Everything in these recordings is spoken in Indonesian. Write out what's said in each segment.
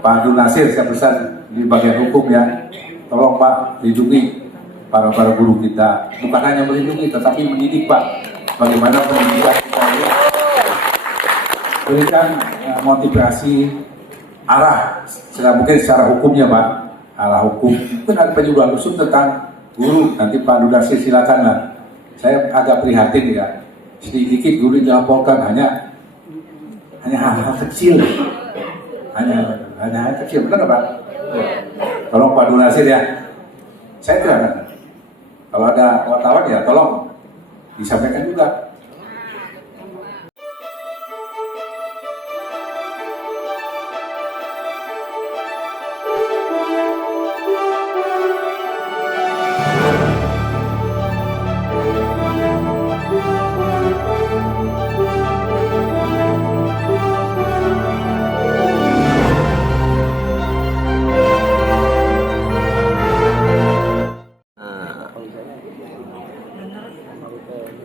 Pak Abdul Nasir, saya pesan di bagian hukum ya, tolong Pak lindungi para guru kita, bukan hanya melindungi tetapi mendidik Pak, bagaimana pendidikan kita ini, berikan motivasi arah, mungkin secara hukumnya Pak, arah hukum, mungkin ada penyuluhan khusus tentang guru, nanti Pak Abdul Nasir silakan lah. Saya agak prihatin ya, sedikit guru dilaporkan hanya hal-hal kecil, hanya hal kecil, benar Pak? Tolong Pak Abdul Nasir ya, saya tidak. Kalau ada wartawan ya tolong disampaikan juga.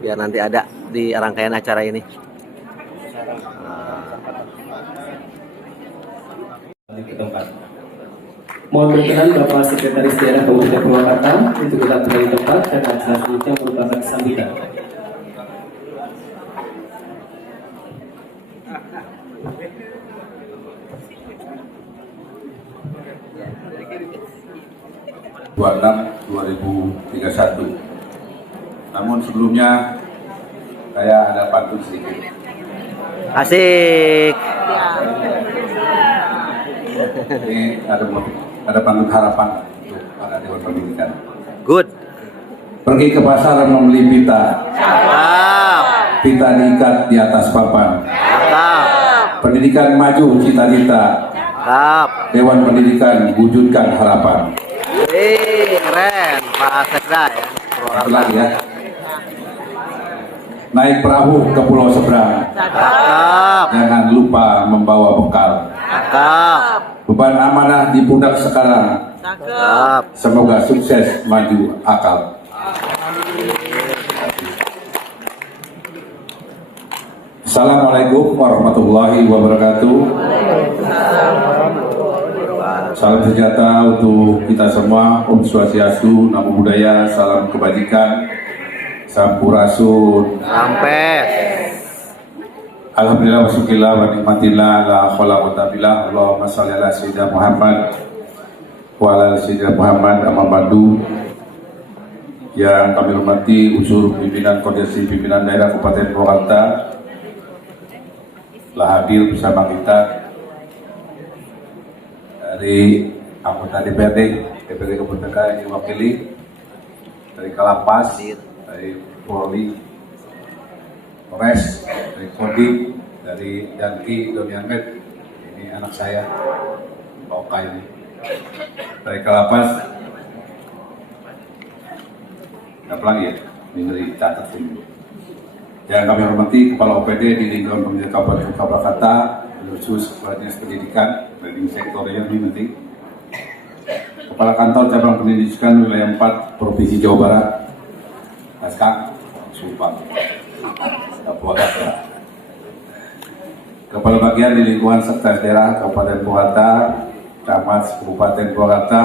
Biar nanti ada di rangkaian acara ini. Mohon berkenan Bapak Sekretaris Daerah Kabupaten Purwakarta untuk tetap kembali tempat karena acara selanjutnya merupakan sambutan. (26/2031). Namun sebelumnya saya ada pantun sedikit. Asik. Ini ada pantun harapan untuk para dewan pendidikan. Good. Pergi ke pasar membeli pita, Mantap. pita diikat di atas papan. Mantap. Pendidikan maju cita-cita, Mantap. Dewan Pendidikan wujudkan harapan. Keren Pak Sekda ya. Satu lagi ya. Naik perahu ke pulau seberang, Mantap. jangan lupa membawa bekal. Mantap. Beban amanah di pundak sekarang, Mantap. semoga sukses maju akal. Assalamualaikum warahmatullahi wabarakatuh. Salam sejahtera untuk kita semua. Om Swastiastu, Namo Buddhaya, salam kebajikan, Sampurasun. Sampai. Alhamdulillah wasyukurillah wa nikmatillah la haula wa quwwata billah. Allahumma shalli ala sayyidina Muhammad wa ala sayyidina Muhammad amma ba'du. Yang kami hormati unsur pimpinan Koordinasi Pimpinan Daerah Kabupaten Purwakarta telah hadir bersama kita dari anggota DPRD Kabupaten yang diwakili dari Kalapas, dari Polri, Polres, dari Kodim, dari Danki, Doni Ahmed, ini anak saya, Pak Oka ini, dari Kalapas, apa lagi ya, ini dari catat ini. Yang kami hormati Kepala OPD di lingkungan Pemerintah Kabupaten Purwakarta, khusus Kepala Dinas Pendidikan, dari sektornya ini nanti, Kepala Kantor Cabang Pendidikan Wilayah 4 Provinsi Jawa Barat, Naskah, Sumpah, Purwakarta. Kepala Bagian di lingkungan Sekretaris Daerah Kabupaten Purwakarta, Camat Kabupaten Purwakarta.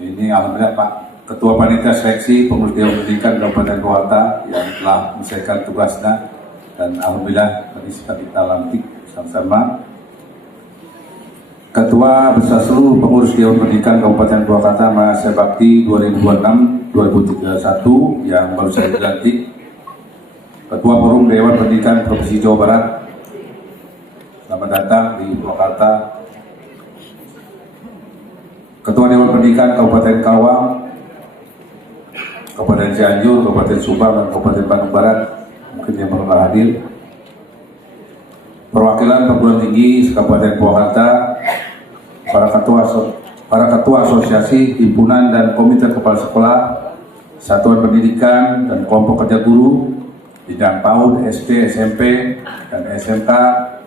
Ini alhamdulillah Pak Ketua Panitia Seleksi Pengurus Dewan Pendidikan Kabupaten Purwakarta yang telah menyelesaikan tugasnya dan alhamdulillah tadi sudah kita lantik bersama-sama. Ketua beserta seluruh pengurus Dewan Pendidikan Kabupaten Purwakarta masa bakti 2026-2031 yang baru saja dilantik. Ketua Forum Dewan Pendidikan Provinsi Jawa Barat, selamat datang di Purwakarta. Ketua Dewan Pendidikan Kabupaten Karawang, Kabupaten Cianjur, Kabupaten Subang, dan Kabupaten Bandung Barat, mungkin yang baru hadir. Perwakilan perguruan tinggi Kabupaten Purwakarta, para ketua asosiasi, himpunan dan komite kepala sekolah, satuan pendidikan dan kelompok kerja guru, bidang PAUD, SD, SMP, dan SMK,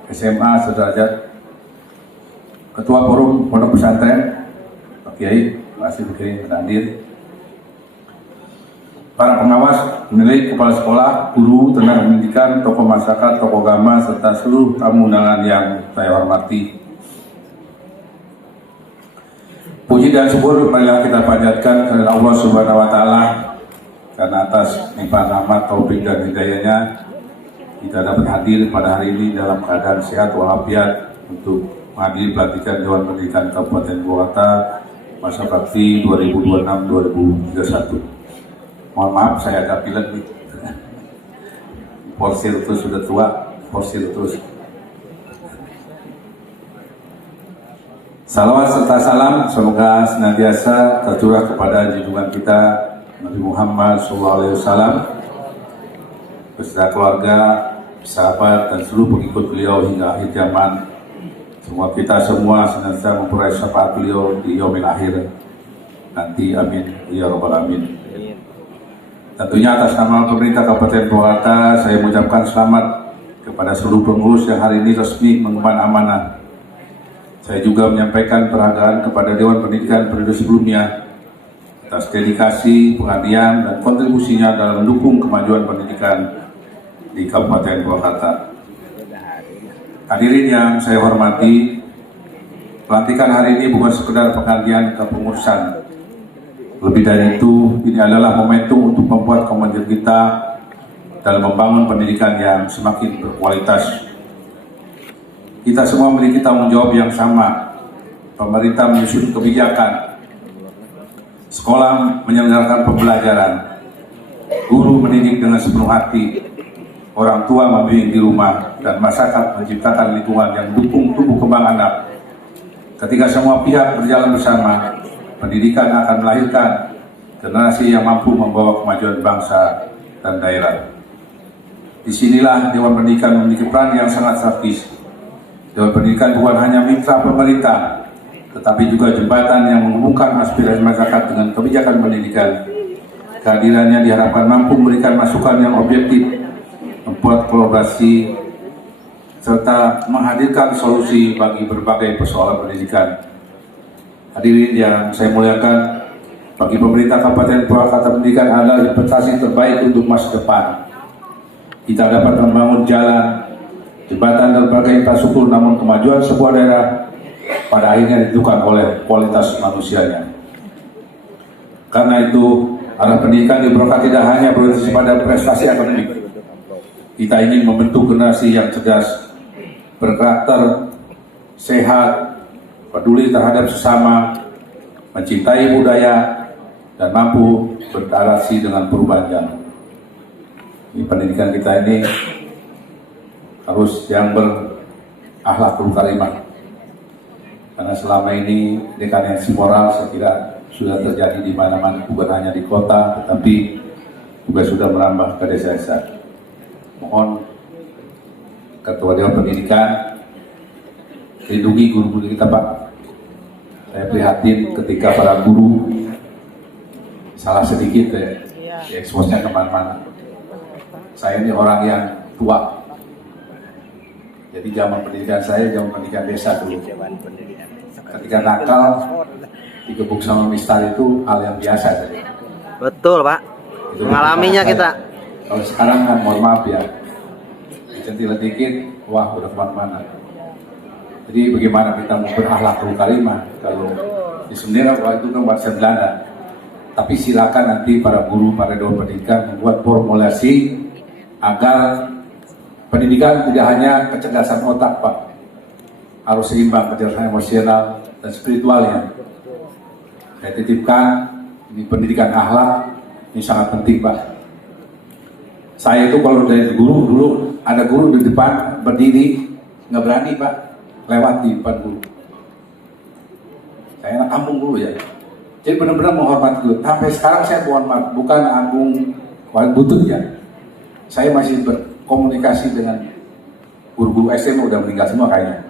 SMA sederajat. Ketua Forum Pondok Pesantren, Pak Kiai, terima kasih Pak Kiai hadir. Para pengawas, pemilik, kepala sekolah, guru, tenaga pendidikan, tokoh masyarakat, tokoh agama, serta seluruh tamu undangan yang saya hormati. Puji dan syukur marilah kita panjatkan kepada Allah Subhanahu wa taala karena atas limpahan rahmat, taufik dan hidayahnya kita dapat hadir pada hari ini dalam keadaan sehat walafiat untuk menghadiri pelantikan Dewan Pendidikan Kabupaten Purwakarta masa bakti 2026-2031. Mohon maaf saya agak pilek nih. Porsir itu sudah tua, porsir terus. Salawat serta salam semoga senantiasa tercurah kepada junjungan kita Nabi Muhammad SAW beserta keluarga, sahabat dan seluruh pengikut beliau hingga akhir zaman. Semoga kita semua senantiasa memperoleh syafaat beliau di yaumil akhir nanti, amin ya rabbal alamin. Tentunya atas nama pemerintah Kabupaten Purwakarta saya mengucapkan selamat kepada seluruh pengurus yang hari ini resmi mengemban amanah. Saya juga menyampaikan penghargaan kepada Dewan Pendidikan periode sebelumnya atas dedikasi, pengabdian, dan kontribusinya dalam mendukung kemajuan pendidikan di Kabupaten Purwakarta. Hadirin yang saya hormati, pelantikan hari ini bukan sekedar penghargaan kepengurusan. Lebih dari itu, ini adalah momentum untuk membuat komitmen kita dalam membangun pendidikan yang semakin berkualitas. Kita semua memiliki tanggung jawab yang sama. Pemerintah menyusun kebijakan, sekolah menyelenggarakan pembelajaran, guru mendidik dengan sepenuh hati, orang tua membimbing di rumah, dan masyarakat menciptakan lingkungan yang mendukung tumbuh kembang anak. Ketika semua pihak berjalan bersama, pendidikan akan melahirkan generasi yang mampu membawa kemajuan bangsa dan daerah. Disinilah Dewan Pendidikan memiliki peran yang sangat strategis. Dewan Pendidikan bukan hanya mitra pemerintah, tetapi juga jembatan yang menghubungkan aspirasi masyarakat dengan kebijakan pendidikan. Kehadirannya diharapkan mampu memberikan masukan yang objektif, membuat kolaborasi, serta menghadirkan solusi bagi berbagai persoalan pendidikan. Hadirin yang saya muliakan, bagi pemerintah Kabupaten Purwakarta, pendidikan adalah investasi terbaik untuk masa depan. Kita dapat membangun jalan, jembatan, dan berbagai infrastruktur, namun kemajuan sebuah daerah pada akhirnya ditentukan oleh kualitas manusianya. Karena itu, arah pendidikan di Purwakarta tidak hanya berorientasi pada prestasi akademik. Kita ingin membentuk generasi yang cerdas, berkarakter, sehat, peduli terhadap sesama, mencintai budaya, dan mampu berinteraksi dengan perubahan zaman. Di pendidikan kita ini harus yang berakhlakul karimah. Karena selama ini dekadasi moral saya kira sudah terjadi di mana-mana, bukan hanya di kota, tetapi juga sudah merambah ke desa-desa. Mohon Ketua Dewan Pendidikan lindungi guru-guru kita, Pak. Saya prihatin ketika para guru salah sedikit eksposnya kemana-mana. Saya ini orang yang tua, jadi zaman pendidikan saya zaman pendidikan desa dulu. Ketika nakal digebuk sama mistar itu hal yang biasa tadi. Betul, Pak. Itu Mengalaminya kita. Kalau sekarang kan mohon maaf ya, dicentil dikit, wah udah kemana-mana. Jadi bagaimana kita mau berakhlakul karimah kalau di sebenarnya waktu itu kan bahasa Belanda. Tapi silakan nanti para guru, para dewan pendidikan membuat formulasi agar pendidikan tidak hanya kecerdasan otak, Pak. Harus seimbang kecerdasan emosional dan spiritualnya. Saya titipkan ini pendidikan akhlak ini sangat penting, Pak. Saya itu kalau dari guru dulu ada guru di depan berdiri nggak berani, Pak, lewat di depan guru. Saya anak kampung dulu ya. Jadi benar-benar menghormati guru. Sampai sekarang saya mohon maaf, bukan agung butut ya. Saya masih berkomunikasi dengan guru-guru SMA udah meninggal semua kayaknya.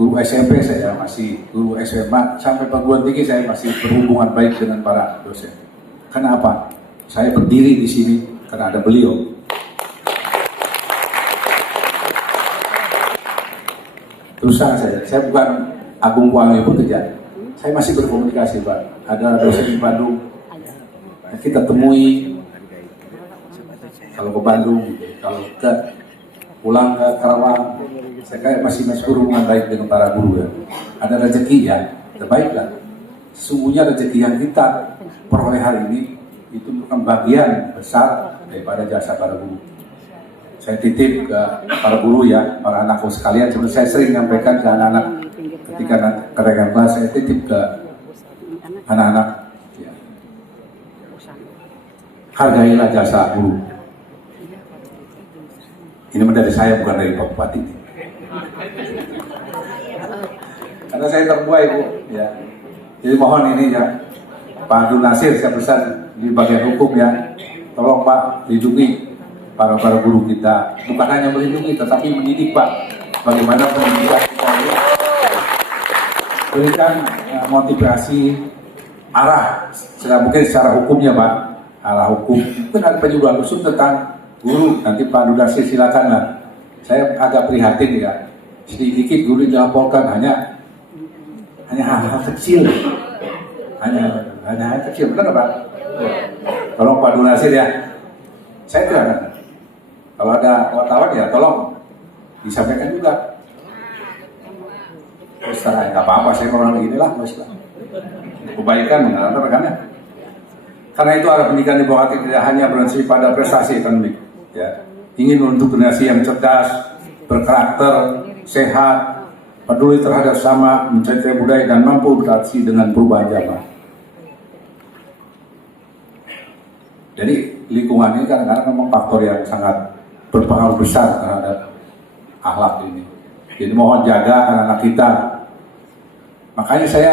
Guru SMP saya masih, guru SMA sampai perguruan tinggi saya masih berhubungan baik dengan para dosen. Kenapa? Saya berdiri di sini karena ada beliau. Terus saya bukan agung kuali pun tidak. Saya masih berkomunikasi, Pak. Ada dosen di Bandung, kita temui. Kalau ke Bandung, kalau ke pulang ke Karawang, saya kayak masih berhubungan baik dengan para guru ya. Ada rezeki ya, terbaik lah. sesungguhnya rezeki yang kita peroleh hari ini itu merupakan bagian besar daripada jasa para guru. Saya titip ke para guru ya, para anakku sekalian, seperti saya sering menyampaikan ke anak-anak ketika ke rekan kelas, saya titip ke anak-anak, ya, hargailah jasa guru. Ini dari saya, bukan dari Pak Bupati. Karena saya terbuai, Bu. Ya. Jadi mohon ini ya, Pak Abdul Nasir, saya pesan di bagian hukum ya, tolong Pak lindungi para guru kita. Bukan hanya melindungi, tetapi mendidik Pak. Bagaimana pendidikan kita ini berikan motivasi, arah, mungkin secara hukumnya Pak, arah hukum. Mungkin ada penyuluhan khusus tentang guru, nanti Pak Abdul Nasir silakan lah. Saya agak prihatin ya, sedikit guru dilaporkan hanya hal-hal kecil, hanya hal kecil, benar Pak? Tolong Pak Abdul Nasir ya, saya tidak. Kalau ada wartawan ya tolong disampaikan juga. Terserah, nggak apa-apa, saya orang begini lah, kebaikan mengalami rekannya. Karena itu arah pendidikan di bawah hati tidak hanya berhenti pada prestasi akademik, ya. Ingin untuk generasi yang cerdas, berkarakter, sehat, peduli terhadap sama, mencintai budaya dan mampu beradaptasi dengan perubahan zaman. Jadi lingkungan ini kadang-kadang memang faktor yang sangat berpengaruh besar terhadap akhlak ini. Jadi mohon jaga anak-anak kita. Makanya saya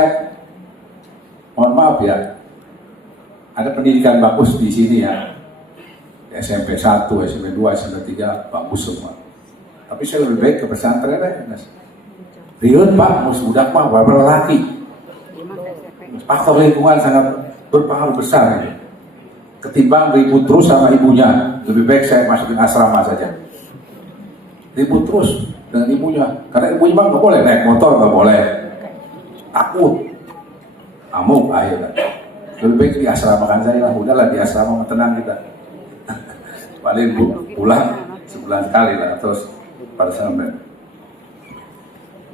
mohon maaf ya, ada pendidikan bagus di sini ya. SMP 1, SMP 2, SMP 3 bagus semua. Tapi saya lebih baik ke pesantren deh. Riut Pak, mus budak mah bapak lelaki. Faktor lingkungan sangat berpengaruh besar ya. Ketimbang ribut terus sama ibunya, lebih baik saya masukin asrama saja. Ribut terus dengan ibunya, karena ibunya mah nggak boleh naik motor, nggak boleh, takut, amuk akhirnya. Lebih baik di asrama kan saya lah, udahlah di asrama tenang kita. Paling pulang sebulan sekali lah, terus pada sampai.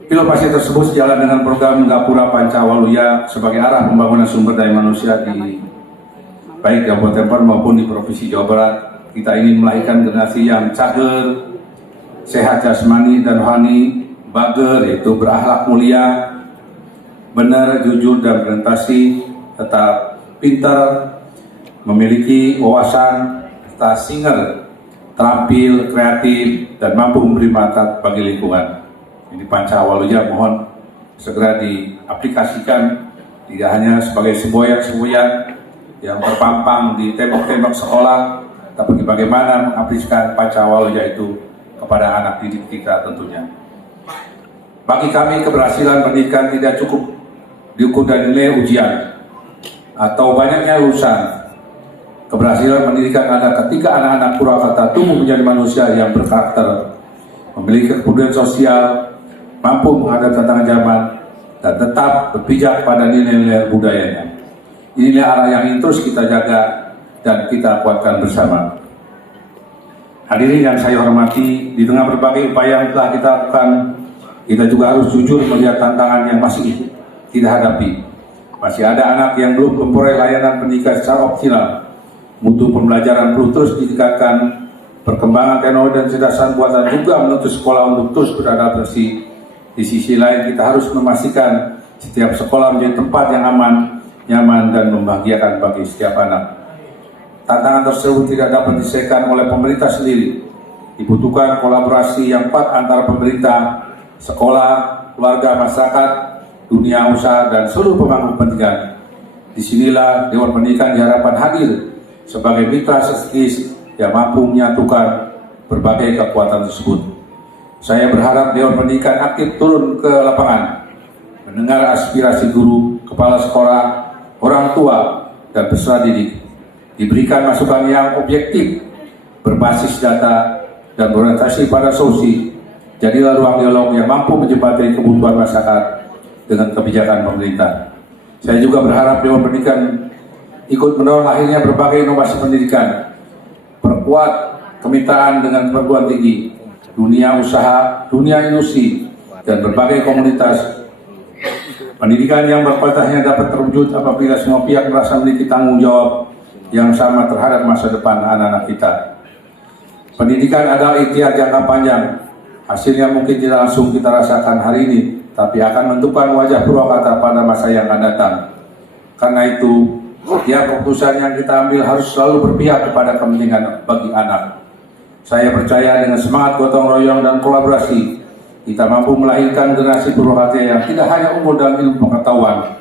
Inovasi tersebut sejalan dengan program Gapura Pancawaluya sebagai arah pembangunan sumber daya manusia di baik Kabupaten Pon maupun di Provinsi Jawa Barat. Kita ingin melahirkan generasi yang cager, sehat jasmani dan rohani, bager yaitu berakhlak mulia, benar, jujur dan berorientasi, tetap pintar, memiliki wawasan, serta singer, terampil, kreatif, dan mampu memberi manfaat bagi lingkungan. Ini Pancawaluya mohon segera diaplikasikan, tidak hanya sebagai semboyan-semboyan yang terpampang di tembok-tembok sekolah, tapi bagaimana mengaplikasikan Pancawaluya itu kepada anak didik kita tentunya. Bagi kami keberhasilan pendidikan tidak cukup diukur dari nilai ujian atau banyaknya lulusan. Keberhasilan pendidikan ada ketika anak-anak Purwakarta tumbuh menjadi manusia yang berkarakter, memiliki kepedulian sosial, mampu menghadapi tantangan zaman, dan tetap berpijak pada nilai-nilai budayanya. Inilah arah yang ingin terus kita jaga dan kita kuatkan bersama. Hadirin yang saya hormati, di tengah berbagai upaya yang telah kita lakukan, kita juga harus jujur melihat tantangan yang masih kita hadapi. Masih ada anak yang belum memperoleh layanan pendidikan secara optimal. Mutu pembelajaran perlu terus ditingkatkan. Perkembangan teknologi dan kecerdasan buatan juga menuntut sekolah untuk terus beradaptasi. Di sisi lain kita harus memastikan setiap sekolah menjadi tempat yang aman, nyaman, dan membahagiakan bagi setiap anak. Tantangan tersebut tidak dapat diselesaikan oleh pemerintah sendiri. Dibutuhkan kolaborasi yang kuat antara pemerintah, sekolah, keluarga, masyarakat, dunia usaha, dan seluruh pemangku pendidikan. Disinilah Dewan Pendidikan diharapkan hadir sebagai mitra strategis yang mampu menyatukan berbagai kekuatan tersebut. Saya berharap Dewan Pendidikan aktif turun ke lapangan, mendengar aspirasi guru, kepala sekolah, orang tua, dan peserta didik, diberikan masukan yang objektif, berbasis data, dan berorientasi pada solusi. Jadilah ruang dialog yang mampu menjembatani kebutuhan masyarakat dengan kebijakan pemerintah. Saya juga berharap Dewan Pendidikan ikut mendorong lahirnya berbagai inovasi pendidikan, perkuat kemitraan dengan perguruan tinggi, dunia usaha, dunia industri, dan berbagai komunitas Pendidikan yang berkualitasnya dapat terwujud apabila semua pihak merasa memiliki tanggung jawab yang sama terhadap masa depan anak-anak kita. Pendidikan adalah ikhtiar jangka panjang. Hasilnya mungkin tidak langsung kita rasakan hari ini, tapi akan menentukan wajah Purwakarta pada masa yang akan datang. Karena itu, setiap keputusan yang kita ambil harus selalu berpihak kepada kepentingan bagi anak. Saya percaya dengan semangat gotong royong dan kolaborasi, kita mampu melahirkan generasi Purwakarta yang tidak hanya unggul dalam ilmu pengetahuan,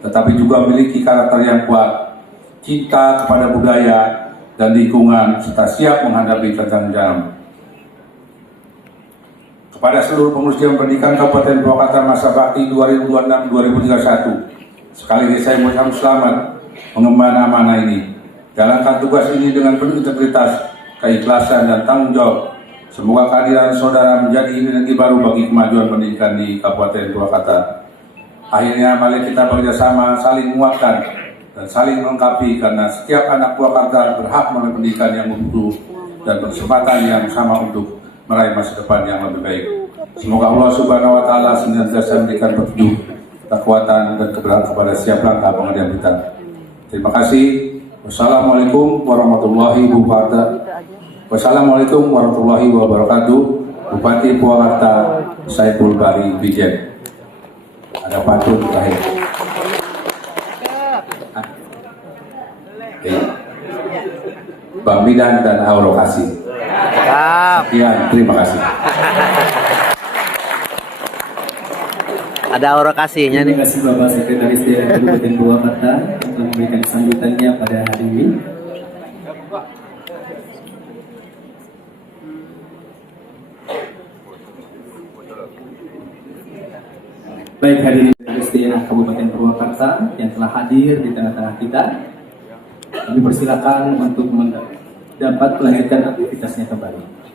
tetapi juga memiliki karakter yang kuat, cinta kepada budaya dan lingkungan, serta siap menghadapi tantangan zaman. Kepada seluruh pengurus Dewan Pendidikan Kabupaten Purwakarta masa bakti 2026-2031, sekali lagi saya mengucapkan selamat mengemban amanah ini. Jalankan tugas ini dengan penuh integritas, keikhlasan, dan tanggung jawab. Semoga kehadiran saudara menjadi energi baru bagi kemajuan pendidikan di Kabupaten Purwakarta. Akhirnya mari kita bekerjasama saling menguatkan dan saling melengkapi, karena setiap anak Purwakarta berhak menerima pendidikan yang mutu dan kesempatan yang sama untuk meraih masa depan yang lebih baik. Semoga Allah Subhanahu wa Ta'ala senantiasa memberikan petunjuk, kekuatan, dan keberkahan kepada setiap langkah pengerjaan kita. Terima kasih. Wassalamualaikum warahmatullahi wabarakatuh. Wassalamualaikum warahmatullahi wabarakatuh. Bupati Purwakarta Saiful Bari Bijen. Ada pantun terakhir. Bang Midan dan alokasi. Sekian, terima kasih. Ada orokasinya nih. Terima kasih Bapak Sekretaris Daerah Kabupaten Purwakarta untuk memberikan sambutannya pada hari ini. Baik, hadirin Sekretaris Daerah Kabupaten Purwakarta yang telah hadir di tengah-tengah kita, kami persilakan untuk dapat melanjutkan aktivitasnya kembali.